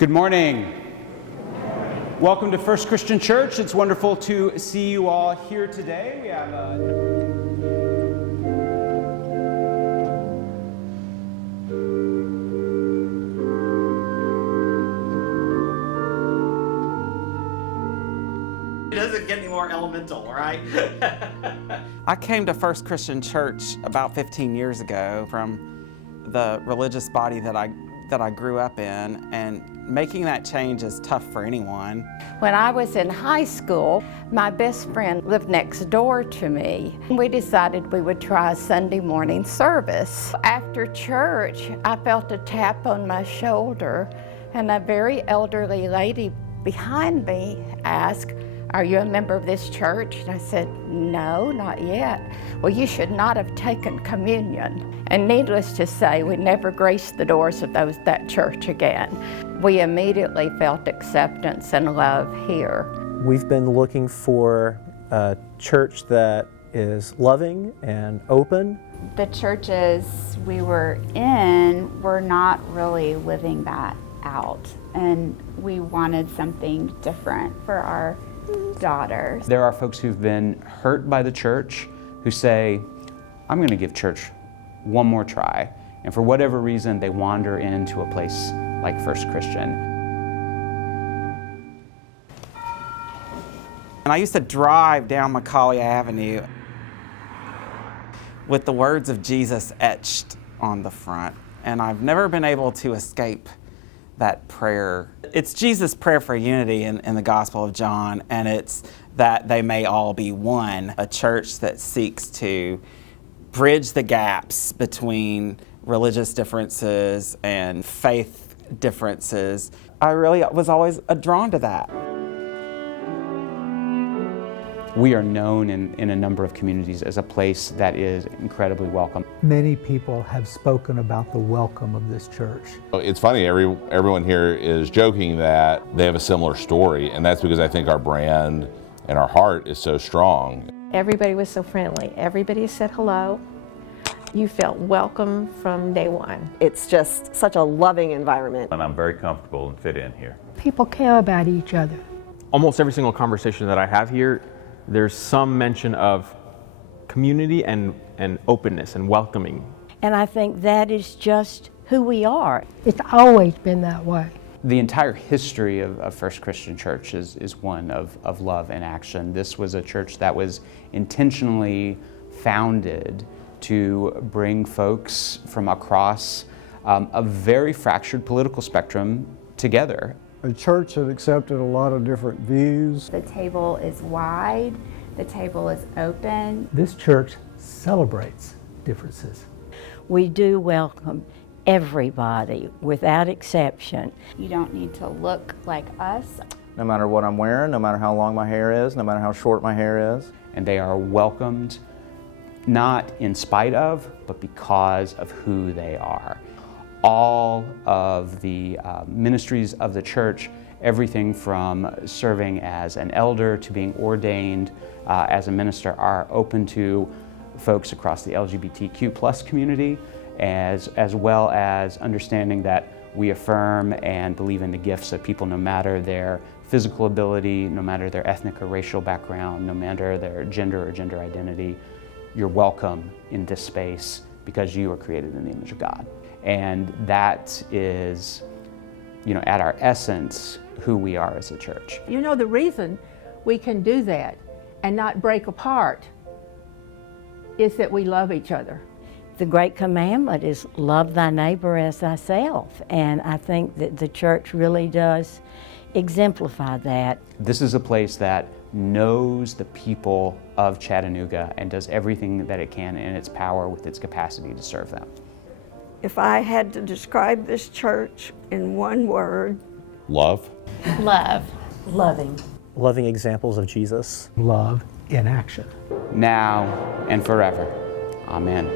Good morning. Welcome to First Christian Church. It's wonderful to see you all here today. We have It doesn't get any more elemental, right? I came to First Christian Church about 15 years ago from the religious body that I grew up in, and making that change is tough for anyone. When I was in high school, my best friend lived next door to me. We decided we would try a Sunday morning service. After church, I felt a tap on my shoulder, and a very elderly lady behind me asked, "Are you a member of this church?" And I said, "No, not yet." "Well, you should not have taken communion." And needless to say, we never graced the doors of that church again. We immediately felt acceptance and love here. We've been looking for a church that is loving and open. The churches we were in were not really living that out, and we wanted something different for our daughters. There are folks who've been hurt by the church who say, "I'm going to give church one more try." And for whatever reason, they wander into a place like First Christian. And I used to drive down Macaulay Avenue with the words of Jesus etched on the front. And I've never been able to escape that prayer. It's Jesus' prayer for unity in the Gospel of John, and it's that they may all be one, a church that seeks to bridge the gaps between religious differences and faith differences. I really was always drawn to that. We are known in a number of communities as a place that is incredibly welcome. Many people have spoken about the welcome of this church. It's funny, everyone here is joking that they have a similar story, and that's because I think our brand and our heart is so strong. Everybody was so friendly. Everybody said hello. You felt welcome from day one. It's just such a loving environment. And I'm very comfortable and fit in here. People care about each other. Almost every single conversation that I have here, there's some mention of community and openness and welcoming. And I think that is just who we are. It's always been that way. The entire history of First Christian Church is one of love and action. This was a church that was intentionally founded to bring folks from across a very fractured political spectrum together. A church that accepted a lot of different views. The table is wide, the table is open. This church celebrates differences. We do welcome everybody without exception. You don't need to look like us. No matter what I'm wearing, no matter how long my hair is, no matter how short my hair is. And they are welcomed not in spite of, but because of who they are. All of the ministries of the church, everything from serving as an elder to being ordained as a minister, are open to folks across the LGBTQ+ community, as well as understanding that we affirm and believe in the gifts of people no matter their physical ability, no matter their ethnic or racial background, no matter their gender or gender identity. You're welcome in this space because you are created in the image of God. And that is, at our essence, who we are as a church. You know, the reason we can do that and not break apart is that we love each other. The great commandment is love thy neighbor as thyself. And I think that the church really does exemplify that. This is a place that knows the people of Chattanooga and does everything that it can in its power with its capacity to serve them. If I had to describe this church in one word: Love. Love. Loving. Loving examples of Jesus. Love in action. Now and forever. Amen.